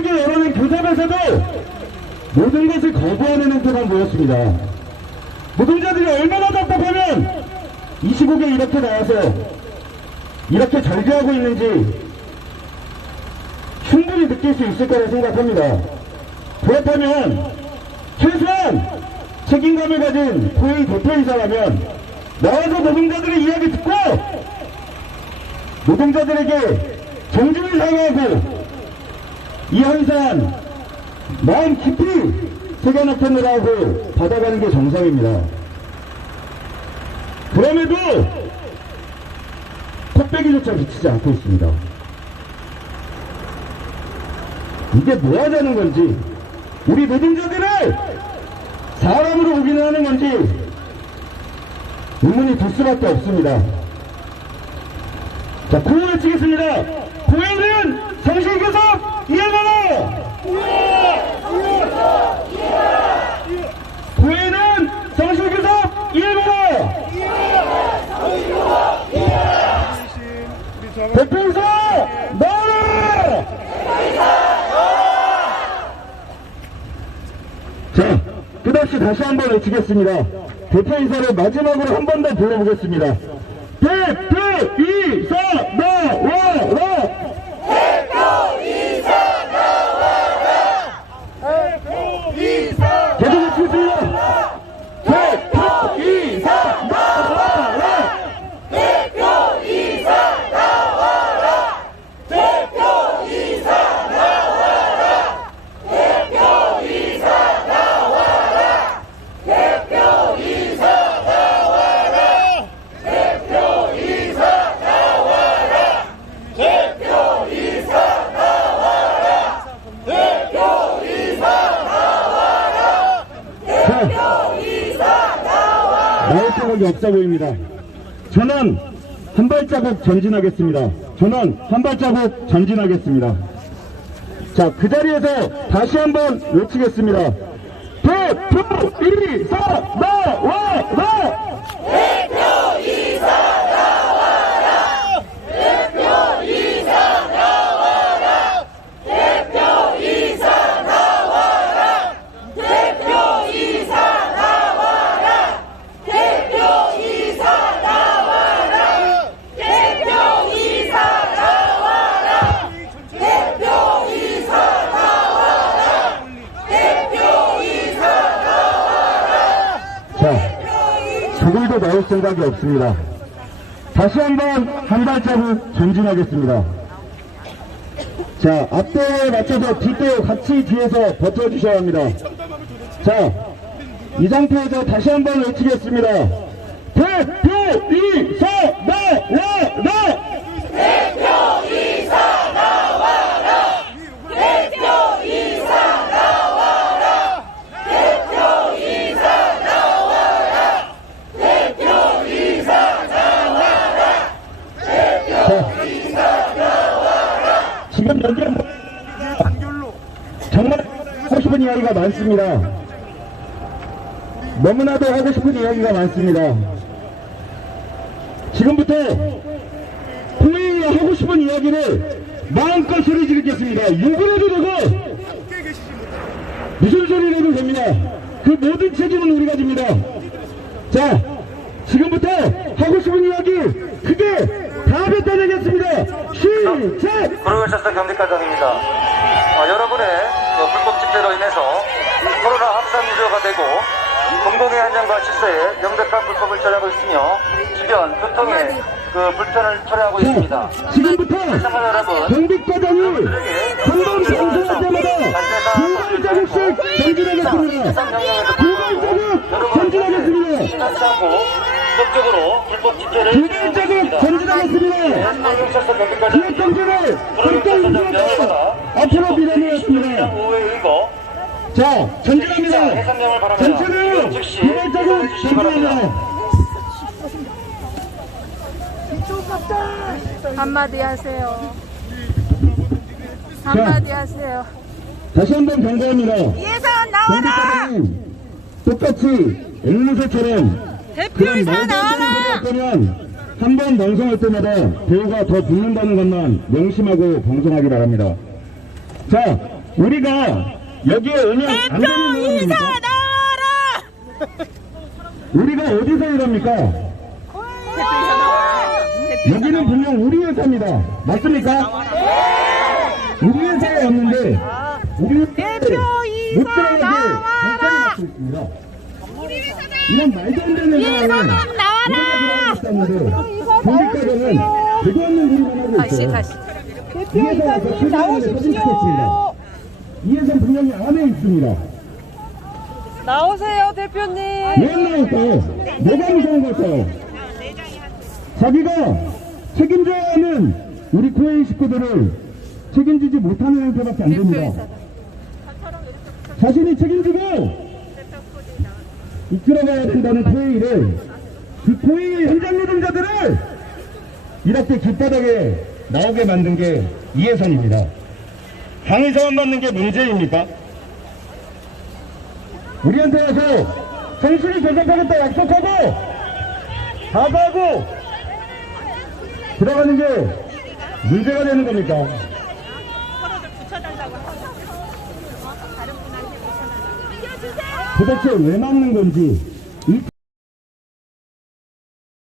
시민들에게 열어낸 교섭에서도 모든 것을 거부하는 행태가 보였습니다. 노동자들이 얼마나 답답하면 이 시국에 이렇게 나와서 이렇게 절규하고 있는지 충분히 느낄 수 있을 거라 생각합니다. 그렇다면 최소한 책임감을 가진 포웨이 대표이사라면 나와서 노동자들의 이야기 듣고 노동자들에게 정중히 사과하고 이 한산 마음 깊이 새겨넣겠느라고 받아가는 게 정상입니다. 그럼에도 컵배기조차 비치지 않고 있습니다. 이게 뭐 하자는 건지, 우리 노동자들을 사람으로 보기는 하는 건지, 의문이 들 수밖에 없습니다. 자, 구호를 치겠습니다. 구호는 정신교섭 이해가라! 구호는 정신교섭 이해가라! 대표이사 나와라! 자, 끝없이 다시 한 번 외치겠습니다. 대표이사를 마지막으로 한 번 더 불러보겠습니다. 대표이사 나와라! 계속 외치겠습니다. 대표이사 나와라! 나올 생각이 없어 보입니다. 저는 한 발자국 전진하겠습니다. 저는 한 발자국 전진하겠습니다. 자, 그 자리에서 다시 한번 외치겠습니다. 대 표 이 사 나 와 자, 조금도 나올 생각이 없습니다. 다시 한번 한 발자국 전진하겠습니다. 자, 앞대에 맞춰서 뒷대 같이 뒤에서 버텨주셔야 합니다. 자, 이 상태에서 다시 한번 외치겠습니다. 대표 이사 나와라! 지금 여기 정말 하고 싶은 이야기가 많습니다. 너무나도 하고 싶은 이야기가 많습니다. 지금부터 본인이 하고 싶은 이야기를 마음껏 소리 지르겠습니다. 욕을 해도 되고 무슨 소리를 해도 됩니다. 그 모든 책임은 우리가 집니다. 자, 지금부터 하고 싶은 이야기 크게 다 뱉어내겠습니다. 시작! 구로교셨어 경비과장입니다. 어, 여러분의 그 불법 집회로 인해서 코로나 확산 우려가 되고 공공의 안전과 질서에 명백한 불법을 처리하고 있으며 주변 교통에 그 불편을 초래하고 있습니다. 자, 지금부터 시청자 여러분, 경비과장이 한번 방송할 때마다 두 발자국씩 전진하겠습니다. 두 발자국 전진하겠습니다. 신나지 않고 지속적으로 불법 집회를 전진하겠습니다. 기획 절대 앞으로 의거 자, 전진합니다. 전체를 바랍니다. 전진합니다. 한마디 하세요. 한마디 하세요. 다시 한 번 경고합니다. 예산 나와라! 똑같이 앵무새처럼 대표이사 나와라! 거면 한번 방송할 때마다 배우가 더 붙는다는 것만 명심하고 방송하기 바랍니다. 자, 우리가 여기에 오면 안 되는 상황입니까? 나와라! 우리가 어디서 일합니까? 여기는 분명 우리 회사입니다. 맞습니까? 우리 회사에 왔는데 우리 회사에 대표 못 이사 들어가게 나와라! 강제를 받고 있습니다. 이런 말도 안 되는 이사 상황에 좀 나와라! 경기과정은 되고 없는 소리만 하고 다시 있어요. 다시. 대표 이사님 나오십시오. 이 회사 분명히 안에 있습니다. 나오세요 대표님. 왜 나올까요? 뭐가 무서운 걸까요? 자기가 책임져야 하는 우리 코웨이 식구들을 책임지지 못하는 형태밖에 안 됩니다. 자신이 책임지고 이끌어가야 된다는 코웨이를 그 코웨이 현장 노동자들을 이렇게 길바닥에 나오게 만든 게 이해선입니다. 강의사만 받는 게 문제입니까? 우리한테 와서 정신이 교섭하겠다 약속하고 사과하고 들어가는 게 문제가 되는 겁니까? 도대체 왜 막는 건지 이